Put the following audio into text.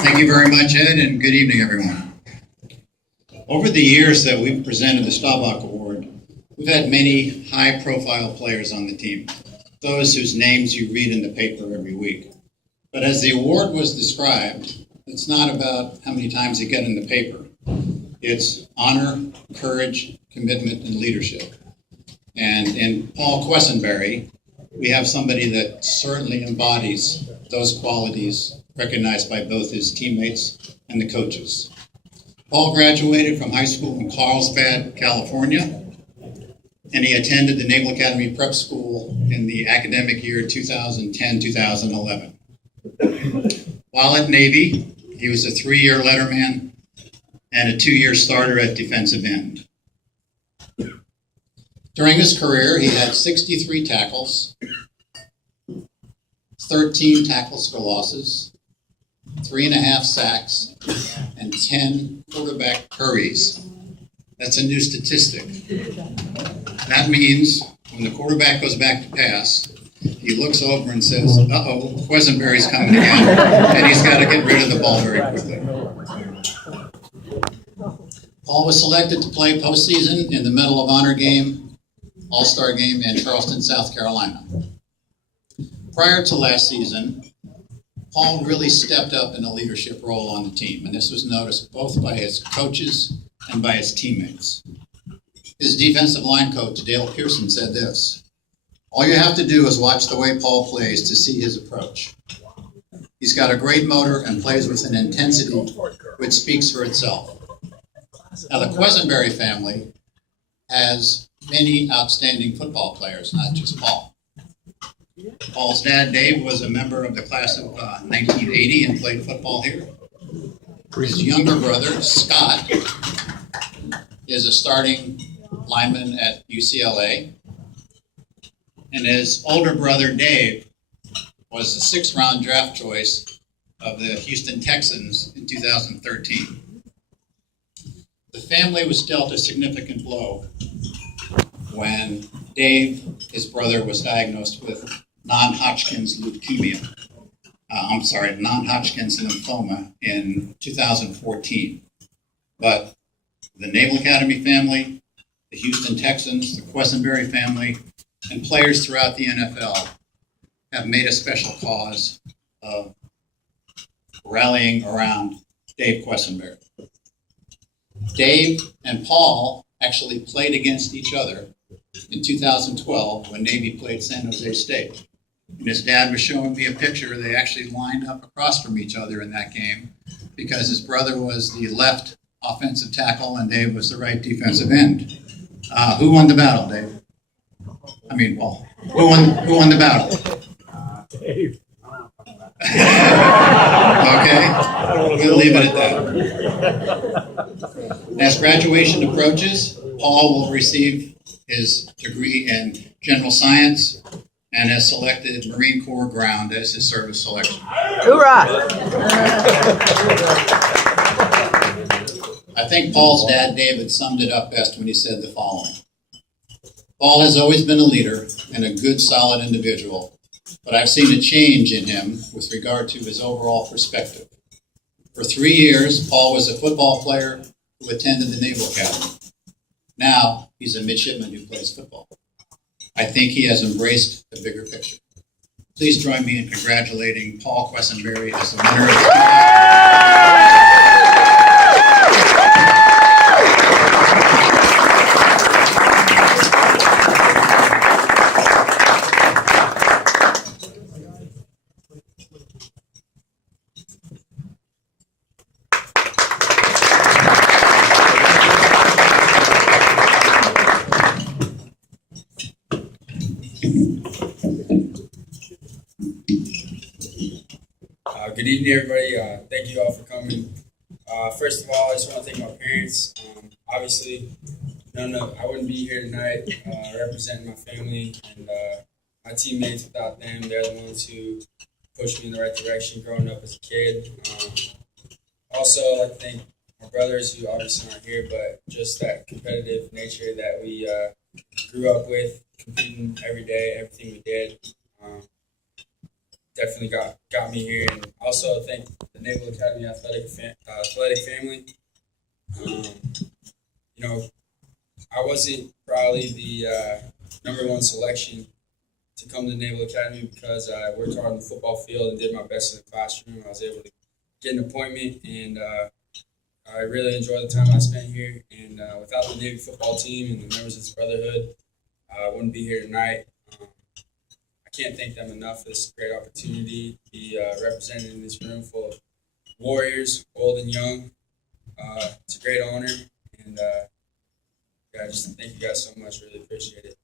Thank you very much, Ed, and good evening, everyone. Over the years that we've presented the Staubach Award, we've had many high-profile players on the team, those whose names you read in the paper every week. But as the award was described, it's not about how many times you get in the paper. It's honor, courage, commitment, and leadership. And in Paul Quessenberry, we have somebody that certainly embodies those qualities recognized by both his teammates and the coaches. Paul graduated from high school in Carlsbad, California, and he attended the Naval Academy Prep School in the academic year 2010-2011. While at Navy, he was a 3-year letterman and a 2-year starter at defensive end. During his career, he had 63 tackles, 13 tackles for losses, 3.5 sacks, and 10 quarterback hurries. That's a new statistic. That means when the quarterback goes back to pass, he looks over and says, uh-oh, Quessenberry's coming again, and he's got to get rid of the ball very quickly. Paul was selected to play postseason in the Medal of Honor game, All-Star game in Charleston, South Carolina. Prior to last season, Paul really stepped up in a leadership role on the team, and this was noticed both by his coaches and by his teammates. His defensive line coach, Dale Pearson, said this: "All you have to do is watch the way Paul plays to see his approach. He's got a great motor and plays with an intensity which speaks for itself." Now, the Quessenberry family has many outstanding football players, not just Paul. Paul's dad, Dave, was a member of the class of 1980 and played football here. His younger brother, Scott, is a starting lineman at UCLA. And his older brother, Dave, was the 6th-round draft choice of the Houston Texans in 2013. The family was dealt a significant blow when Dave, his brother, was diagnosed with non-Hodgkin's non-Hodgkin's lymphoma in 2014. But the Naval Academy family, the Houston Texans, the Quessenberry family, and players throughout the NFL have made a special cause of rallying around Dave Quessenberry. Dave and Paul actually played against each other in 2012 when Navy played San Jose State. And his dad was showing me a picture. They actually lined up across from each other in that game because his brother was the left offensive tackle and Dave was the right defensive end. Who won the battle, Dave? I mean, Paul. Who won the battle? Dave. Okay, we'll leave it at that. As graduation approaches, Paul will receive his degree in general science and has selected Marine Corps Ground as his service selection. Hoorah! I think Paul's dad, David, summed it up best when he said the following: "Paul has always been a leader and a good, solid individual, but I've seen a change in him with regard to his overall perspective. For 3 years, Paul was a football player who attended the Naval Academy. Now, he's a midshipman who plays football. I think he has embraced the bigger picture." Please join me in congratulating Paul Quessenberry as the winner of the Good evening, everybody. Thank you all for coming. First of all, I just want to thank my parents. Obviously, I wouldn't be here tonight representing my family and my teammates without them. They're the ones who pushed me in the right direction growing up as a kid. Also, I'd like to thank my brothers who obviously aren't here, but just that competitive nature that we grew up with, competing every day, everything we did. definitely got me here. And also thank the Naval Academy athletic family. You know, I wasn't probably the number one selection to come to Naval Academy because I worked hard on the football field and did my best in the classroom. I was able to get an appointment, and I really enjoyed the time I spent here. And without the Navy football team and the members of this brotherhood, I wouldn't be here tonight. I can't thank them enough for this great opportunity to be represented in this room full of warriors, old and young. It's a great honor, and I just thank you guys so much. Really appreciate it.